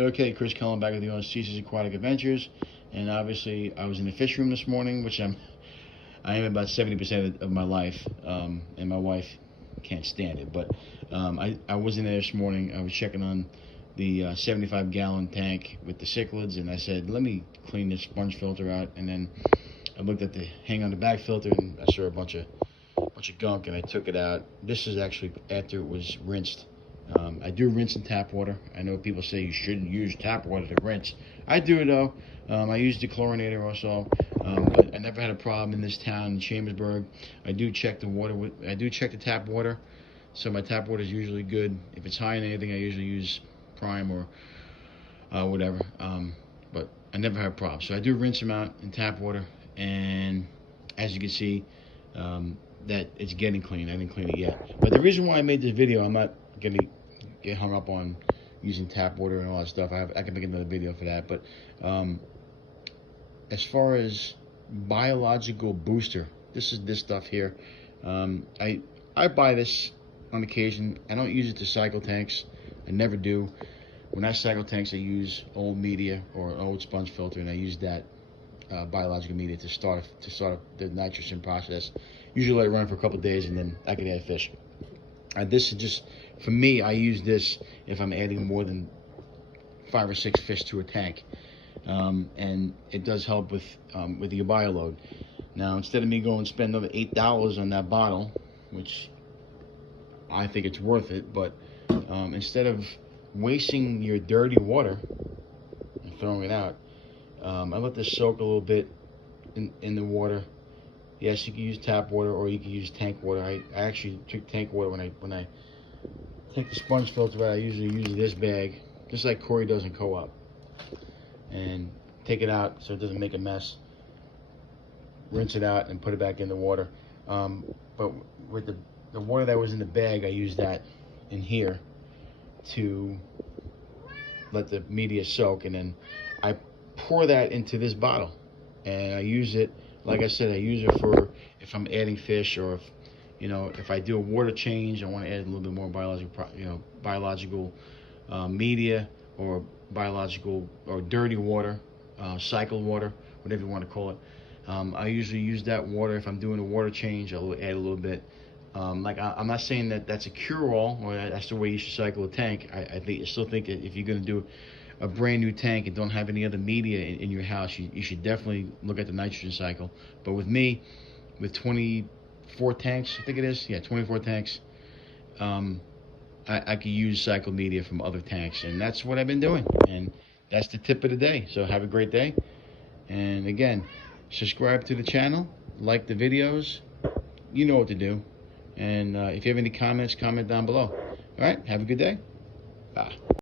Okay, Chris Cullen back with you on Cece's Aquatic Adventures, and obviously I was in the fish room this morning, which I am about 70% of my life, and my wife can't stand it. But I was in there this morning. I was checking on the 75-gallon tank with the cichlids, and I said, let me clean this sponge filter out. And then I looked at the hang on the back filter, and I saw a bunch of gunk, and I took it out. This is actually after it was rinsed. I do rinse in tap water. I know people say you shouldn't use tap water to rinse. I do though. I use the chlorinator also, but I never had a problem in this town in Chambersburg. I do check the water. I do check the tap water, so my tap water is usually good. If it's high in anything, I usually use Prime or whatever. But I never had a problem. So I do rinse them out in tap water, and as you can see, that it's getting clean. I didn't clean it yet. But the reason why I made this video, I'm not gonna get hung up on using tap water and all that stuff. I can make another video for that. But as far as biological booster, this is this stuff here. I buy this on occasion. I don't use it to cycle tanks. I never do. When I cycle tanks, I use old media or an old sponge filter, and I use that biological media to start the nitrogen process. Usually let it run for a couple of days, and then I can add fish. This is just, for me, I use this if I'm adding more than 5 or 6 fish to a tank. And it does help with your bio load. Now, instead of me going and spend another $8 on that bottle, which I think it's worth it, but instead of wasting your dirty water and throwing it out, I let this soak a little bit in the water. Yes, you can use tap water or you can use tank water. I actually took tank water when I take the sponge filter out. I usually use this bag, just like Corey does in Co-op, and take it out so it doesn't make a mess. Rinse it out and put it back in the water. But with the water that was in the bag, I used that in here to let the media soak, and then I pour that into this bottle, and I use it. Like I said, I use it for if I'm adding fish, or if I do a water change, I want to add a little bit more biological media, or biological or dirty water, cycled water, whatever you want to call it. I usually use that water if I'm doing a water change. I'll add a little bit. I'm not saying that that's a cure-all or that's the way you should cycle a tank. I still think that if you're going to do a brand new tank and don't have any other media in your house, you should definitely look at the nitrogen cycle. But with me, with 24 tanks, I think it is, 24 tanks, I could use cycle media from other tanks, and that's what I've been doing, and that's the tip of the day. So have a great day, and again, subscribe to the channel, like the videos, you know what to do, and if you have any comments, comment down below. All right, have a good day. Bye.